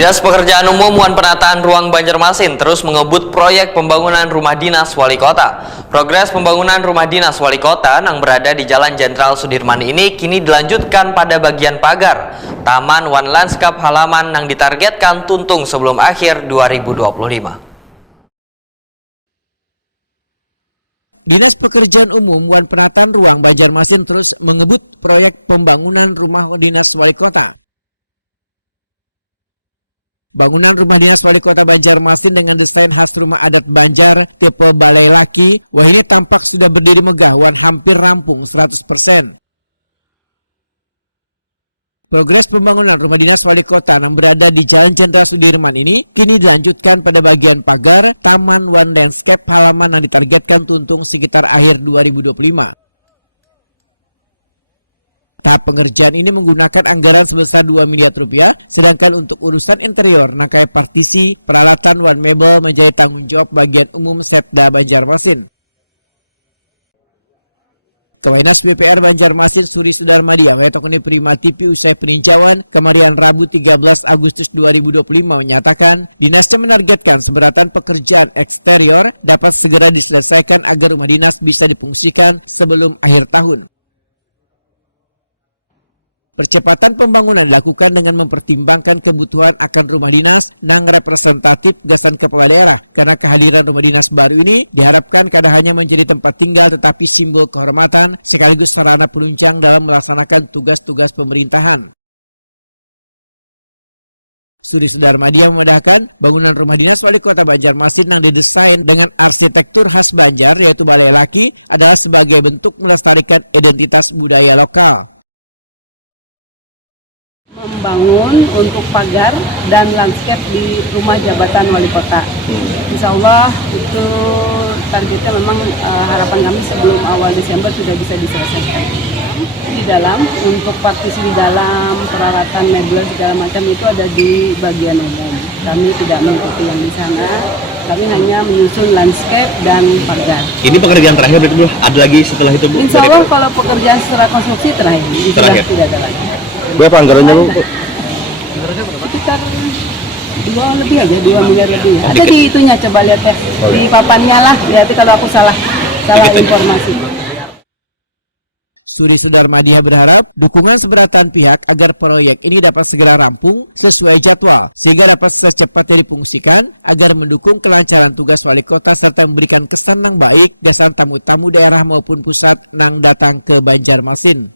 Dinas Pekerjaan Umum Wan Penataan Ruang Banjarmasin terus mengebut proyek pembangunan rumah dinas wali kota. Progres pembangunan rumah dinas wali kota yang berada di Jalan Jenderal Sudirman ini kini dilanjutkan pada bagian pagar. Taman Wan Lanskap halaman yang ditargetkan tuntung sebelum akhir 2025. Dinas Pekerjaan Umum Wan Penataan Ruang Banjarmasin terus mengebut proyek pembangunan rumah dinas wali kota. Bangunan rumah dinas wali kota Banjarmasin dengan desain khas rumah adat Banjar tipe balai laki, wah ini tampak sudah berdiri megah wan hampir rampung 100%. Progres pembangunan rumah dinas wali kota yang berada di Jalan Jenderal Sudirman ini kini dilanjutkan pada bagian pagar Taman Wan Landscape halaman yang ditargetkan tuntung sekitar akhir 2025. Tahap pengerjaan ini menggunakan anggaran sebesar 2 miliar rupiah, sedangkan untuk urusan interior, nangkai partisi, peralatan wan mebel menjadi tanggung jawab bagian umum Setda Banjarmasin. Kawainas BPR Banjarmasin Suri Sudarmadia Wetokoni Prima TV usai peninjauan kemarin Rabu 13 Agustus 2025 menyatakan dinasnya menargetkan seberatan pekerjaan eksterior dapat segera diselesaikan agar rumah dinas bisa difungsikan sebelum akhir tahun. Percepatan pembangunan dilakukan dengan mempertimbangkan kebutuhan akan rumah dinas nang representatif gasan kepala daerah, karena kehadiran rumah dinas baru ini diharapkan kada hanya menjadi tempat tinggal tetapi simbol kehormatan sekaligus sarana penunjang dalam melaksanakan tugas-tugas pemerintahan. Suri Sudarmadia memudahkan bangunan rumah dinas wali kota Banjarmasin yang didesain dengan arsitektur khas Banjar yaitu balai laki adalah sebagai bentuk melestarikan identitas budaya lokal. Membangun untuk pagar dan landscape di rumah jabatan wali kota. Insya Allah itu targetnya memang harapan kami sebelum awal Desember sudah bisa diselesaikan. Di dalam, untuk partisi di dalam, peralatan mebel segala macam itu ada di bagian umum. Kami tidak mengikuti yang di sana, kami hanya menyusun landscape dan pagar. Ini pekerjaan terakhir berarti Bu? Ada lagi setelah itu Bu? Insya Allah kalau pekerjaan setelah konstruksi terakhir. Sudah tidak ada lagi. Berapa anggarannya Bu? Sekitar 2 lebih aja, 2 miliar lebih ya. Ada di itunya, coba lihat ya, di papannya lah, lihat kalau aku salah informasi. Suri Sudarmadia berharap dukungan seberatan pihak agar proyek ini dapat segera rampung sesuai jadwal sehingga dapat secepatnya difungsikan agar mendukung kelancaran tugas wali kota serta memberikan kesan yang baik gasan tamu-tamu daerah maupun pusat nang datang ke Banjarmasin.